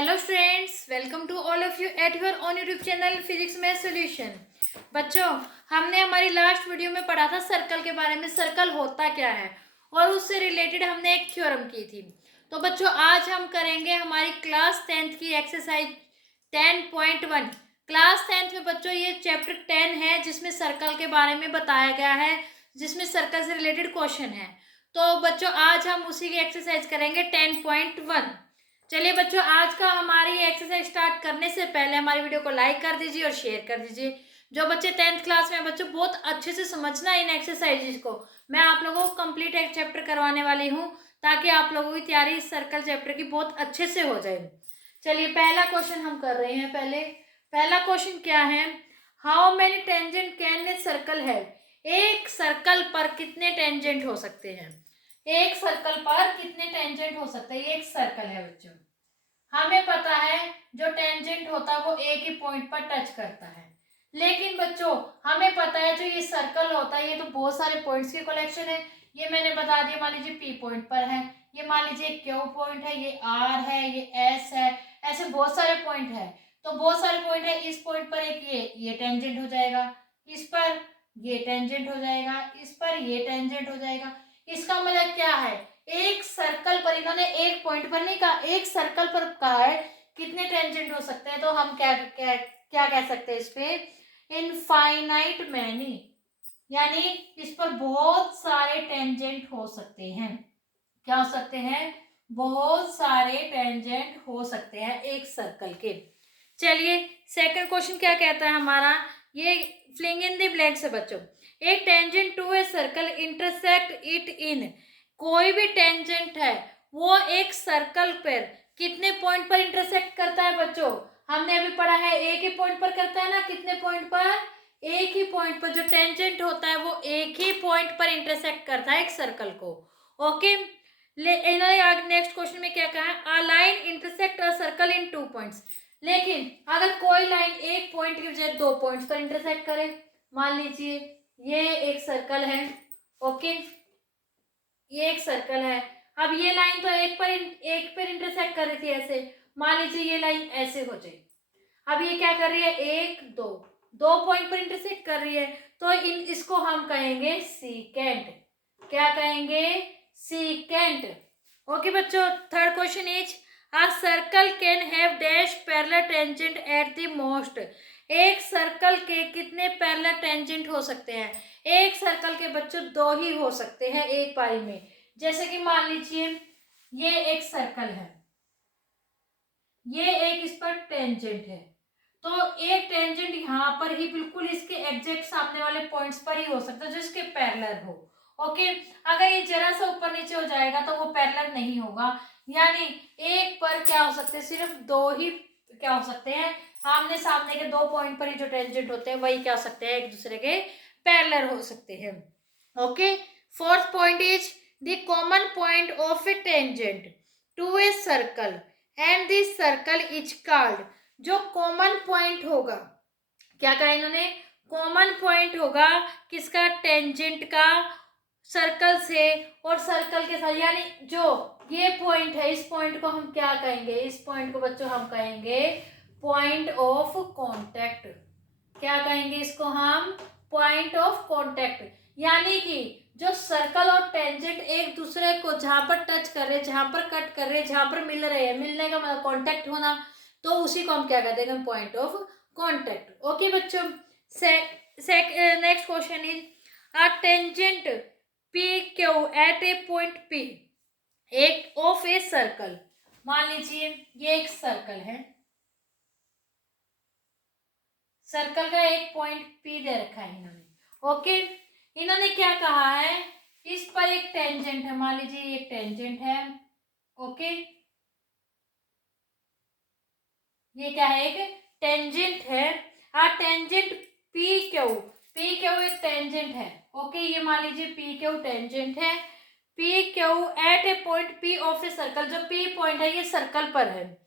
Hello friends, welcome to all of you at your own YouTube channel physics में solution. बच्चों, हमने हमारी last video में पढ़ा था सर्कल के बारे में, सर्कल होता क्या है, और उससे रिलेटेड हमने एक थ्योरम की थी। तो बच्चों, आज हम करेंगे हमारी क्लास 10th की एक्सरसाइज 10.1। क्लास 10th में बच्चों ये चैप्टर 10 है जिसमें सर्कल के बारे में बताया गया है, जिसमें सर्कल से रिलेटेड क्वेश्चन है। तो बच्चों, आज हम उसी की एक्सरसाइज करेंगे 10.1। चलिए बच्चों, आज का हमारी एक्सरसाइज स्टार्ट करने से पहले हमारी वीडियो को लाइक कर दीजिए और शेयर कर दीजिए। जो बच्चे 10th क्लास में हैं बच्चों, बहुत अच्छे से समझना इन एक्सरसाइजेज को। मैं आप लोगों को कंप्लीट एक चैप्टर करवाने वाली हूँ ताकि आप लोगों की तैयारी इस सर्कल चैप्टर की बहुत अच्छे से हो जाए। चलिए, पहला क्वेश्चन हम कर रहे हैं। पहला क्वेश्चन क्या है? How many tangent can a circle have? एक सर्कल पर कितने टेंजेंट हो सकते हैं? एक सर्कल पर कितने टेंजेंट हो सकते हैं? ये एक सर्कल है बच्चों, हमें पता है जो टेंजेंट होता है वो एक ही पॉइंट पर टच करता है। लेकिन बच्चों, हमें पता है जो ये सर्कल होता है ये तो बहुत सारे पॉइंट्स के कलेक्शन है। ये मैंने बता दिया, मान लीजिए पी पॉइंट पर है, ये मान लीजिए क्यू पॉइंट है, ये आर है, ये एस है, ऐसे बहुत सारे पॉइंट है। तो बहुत सारे पॉइंट है, इस पॉइंट पर एक ये टेंजेंट हो जाएगा, इस पर ये टेंजेंट हो जाएगा, इस पर ये टेंजेंट हो जाएगा। इसका मतलब क्या है? एक सर्कल पर, इन्होंने एक पॉइंट पर नहीं कहा, एक सर्कल पर कहा है कितने टेंजेंट हो सकते हैं। तो हम क्या क्या क्या कह सकते हैं इस पे? इनफाइनाइट मैनी, यानी इस पर बहुत सारे टेंजेंट हो सकते हैं। क्या हो सकते हैं? बहुत सारे टेंजेंट हो सकते हैं एक सर्कल के। चलिए, सेकंड क्वेश्चन क्या कहता है हमारा? ये फिलिंग इन द ब्लैंक्स है बच्चों। एक tangent to a circle intersect it in. कोई भी टेंजेंट है वो एक सर्कल पर कितने पॉइंट पर इंटरसेक्ट करता है बच्चों? हमने अभी पढ़ा है एक ही पॉइंट पर करता है ना। कितने पॉइंट पर? एक ही पॉइंट पर। जो टेंजेंट होता है वो एक ही पॉइंट पर इंटरसेक्ट करता है एक सर्कल को। ओके, इन्होंने नेक्स्ट क्वेश्चन में क्या कहा है? A line intersect a circle in 2 points. लेकिन अगर कोई लाइन एक पॉइंट की बजाय 2 पॉइंट्स पर इंटरसेक्ट करे, मान लीजिए ये एक सर्कल है, ओके, ये एक सर्कल है। अब ये लाइन तो एक पर इंटरसेक्ट कर रही थी ऐसे, मान लीजिए ये लाइन ऐसे हो जाए। अब ये क्या कर रही है? एक दो दो पॉइंट पर इंटरसेक्ट कर रही है, तो इसको हम कहेंगे सीकेंट। क्या कहेंगे? सीकेंट। ओके बच्चों, third question is a circle can have dash parallel tangent at the most. एक सर्कल के कितने पैरेलल टेंजेंट हो सकते हैं? एक सर्कल के बच्चों दो ही हो सकते हैं एक पारी में। जैसे कि मान लीजिए ये एक सर्कल है, ये एक इस पर टेंजेंट है, तो एक टेंजेंट यहाँ पर ही बिल्कुल इसके एग्जैक्ट सामने वाले पॉइंट्स पर ही हो सकता है जो इसके पैरेलल हो। ओके, अगर ये जरा सा ऊपर नीचे हो जाएगा तो वो पैरेलल नहीं होगा। यानी एक पर क्या हो सकते हैं? सिर्फ दो ही क्या हो सकते हैं? आमने सामने के दो पॉइंट पर ही जो टेंजेंट होते हैं वही क्या हो सकते हैं? एक दूसरे के पैरेलल हो सकते हैं। Okay, fourth point is the common point of a tangent to a circle and this circle is called. जो कॉमन पॉइंट होगा, क्या कहा इन्होंने? कॉमन पॉइंट होगा किसका? टेंजेंट का, सर्कल से और सर्कल के साथ। यानी जो ये पॉइंट है, इस पॉइंट को हम क्या कहेंगे? इस पॉइंट को बच्चों हम कहेंगे पॉइंट ऑफ कांटेक्ट। क्या कहेंगे इसको हम? Point of contact. यानी कि जो सर्कल और टेंजेंट एक दूसरे को जहां पर टच कर रहे, जहां पर कट कर रहे, जहां पर मिल रहे हैं, मिलने का मतलब कांटेक्ट होना, तो उसी को हम क्या कहते हैं? Point of contact. ओके बच्चों, next question is a tangent P Q at a point P एक ऑफ ए सर्कल। मान लीजिए ये एक सर्कल है, सर्कल का एक पॉइंट पी दे रखा है इन्होंने। ओके, इन्होंने क्या कहा है? इस पर एक टेंजेंट है, मान लीजिए ये एक टेंजेंट है। ओके, ये क्या है? एक टेंजेंट है। आ tangent P Q, P Q एक टेंजेंट है। ओके, ये मान लीजिए पी क्यू टेंजेंट है। P Q at a point P of a circle. जो पी पॉइंट है ये सर्कल पर है,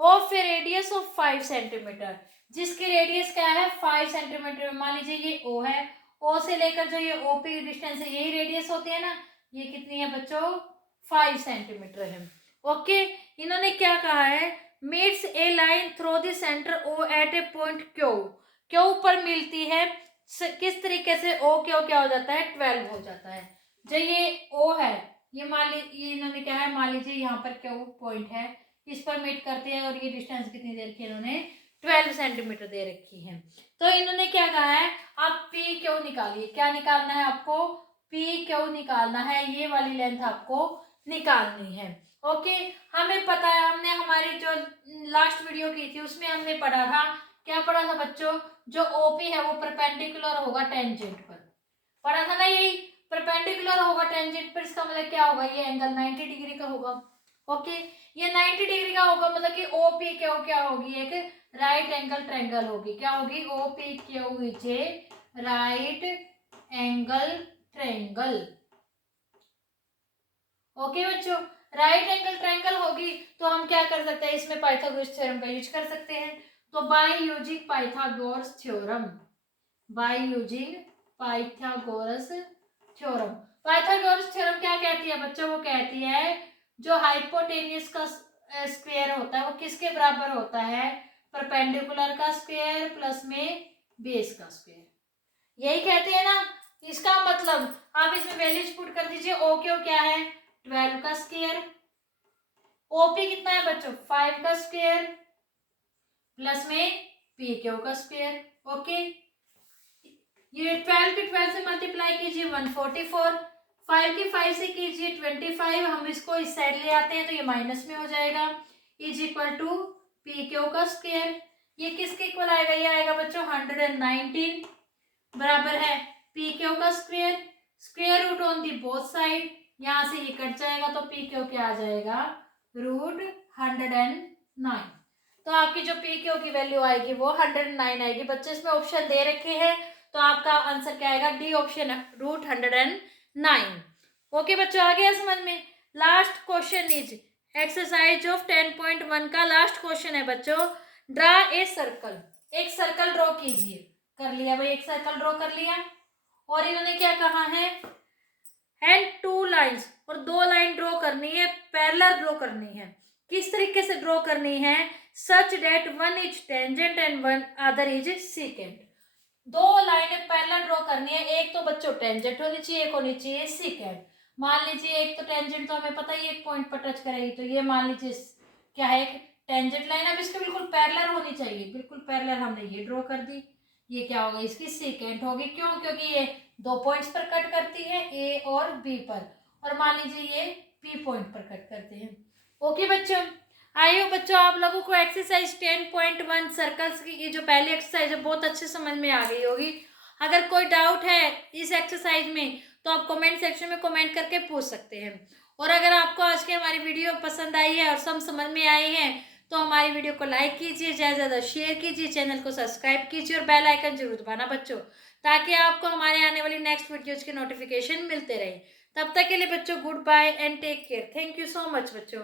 of a radius of 5 centimetre, जिसकी रेडियस क्या है? 5 सेंटीमीटर। मान लीजिए ये ओ है, ओ से लेकर जो ये ओ पी डिस्टेंस है यही रेडियस होती है ना। ये कितनी है बच्चों? 5 सेंटीमीटर है। ओके, इन्होंने क्या कहा है? Meets a line through the centre O at a point Q, Q पर मिलती है, किस तरीके से ओ क्यू क्या हो जाता है 12 हो जाता है। जो ये ओ है, ये मान लीजिए इन्होंने क्या है, मान लीजिए यहाँ पर क्यू पॉइंट है, इस पर मीट करते हैं और ये डिस्टेंस कितनी दे रखी है इन्होंने 12 सेंटीमीटर दे रखी है। तो इन्होंने क्या कहा है, आप पी क्यू निकालिए, क्या निकालना है आपको, पी क्यू निकालना है, ये वाली लेंथ आपको निकालनी है। ओके, हमें पता है, हमने हमारी जो लास्ट वीडियो की थी उसमें हमने पढ़ा था, क्या पढ़ा था बच्चों, जो ओपी है वो परपेंडिकुलर होगा टेंजेंट पर, पढ़ा था ना, यही परपेंडिकुलर होगा टेंजेंट पर, इसका मतलब क्या होगा, ये एंगल 90 डिग्री का होगा। ओके, ये 90 डिग्री का होगा, मतलब कि ओपी क्यू क्या होगी, एक राइट एंगल ट्रायंगल होगी, क्या होगी, OP Q is a right angle triangle. Okay बच्चों, राइट एंगल ट्रायंगल होगी तो हम क्या कर सकते हैं, इसमें पाइथागोरस थ्योरम का यूज कर सकते हैं। तो by using Pythagoras theorem, by using Pythagoras theorem, Pythagoras theorem क्या कहती है बच्चों, वो कहती है जो हाइपोटेन्यूज का स्क्वायर होता है वो किसके बराबर होता है, परपेंडिकुलर का स्क्वायर प्लस में बेस का स्क्वायर, यही कहते हैं ना। इसका मतलब आप इसमें वैल्यूज पुट कर दीजिए, ओ क्यू क्या है 12 का स्क्वायर, ओपी कितना है बच्चों 5 का स्क्वायर प्लस में पी क्यू का स्क्वायर। ओके, ये 12 के 12 से मल्टीप्लाई कीजिए 144, 5 के 5 से कीजिए 25, हम इसको इस साइड ले आते हैं तो ये माइनस में हो जाएगा, is equal to P Q का स्क्वायर, ये किसके इक्वल आएगा, ये आएगा बच्चों 119 बराबर है पी क्यू का square, square root on the both side, यहाँ से ये कट जाएगा तो पी क्यू क्या आ जाएगा रूट 109। तो आपकी जो पी क्यू की वैल्यू आएगी वो 109 आएगी। बच्चे इसमें ऑप्शन दे रखे हैं तो आपका आंसर क्या आएगा, डी ऑप्शन रूट 109। ओके बच्चों, आ गया समझ में। Last question is exercise of 10.1 का लास्ट क्वेश्चन है बच्चों, ड्रा ए सर्कल, एक सर्कल ड्रॉ कीजिए। कर लिया भाई, एक सर्कल ड्रॉ कर लिया, और इन्होंने क्या कहा है, एंड 2 लाइन्स, और 2 लाइन ड्रॉ करनी है, पैरेलल ड्रॉ करनी है। किस तरीके से ड्रॉ करनी है, such that one is tangent and one other is secant. 2 लाइनें पैरेलल ड्रॉ करनी है, एक तो बच्चों टेंजेंट होनी चाहिए, एक होनी चाहिए सीकेंट। मान लीजिए एक तो टेंजेंट तो हमें पता ही एक पॉइंट पर टच करेगी, तो ये मान लीजिए क्या है, एक टेंजेंट लाइन, अब इसके बिल्कुल पैरेलल होनी चाहिए, बिल्कुल पैरेलल, हमने ये ड्रॉ कर दी, ये क्या होगा इसकी सीकेंट होगी, क्यों, क्योंकि ये 2 पॉइंट्स पर कट करती है, ए और बी पर, और मान लीजिए ये पी पॉइंट पर कट करते हैं। ओके बच्चों, आई हो बच्चों आप लोगों को एक्सरसाइज 10.1 सर्कल्स की ये जो पहली एक्सरसाइज है बहुत अच्छे समझ में आ गई होगी। अगर कोई डाउट है इस एक्सरसाइज में तो आप कमेंट सेक्शन में कमेंट करके पूछ सकते हैं। और अगर आपको आज की हमारी वीडियो पसंद आई है और सब समझ में आई है तो हमारी वीडियो को लाइक कीजिए, ज़्यादा से ज़्यादा शेयर कीजिए, चैनल को सब्सक्राइब कीजिए और बेल आइकन जरूर दबाना बच्चों, ताकि आपको हमारे आने वाली नेक्स्ट वीडियोज के नोटिफिकेशन मिलते रहे। तब तक के लिए बच्चों goodbye and take care. Thank you so much बच्चों।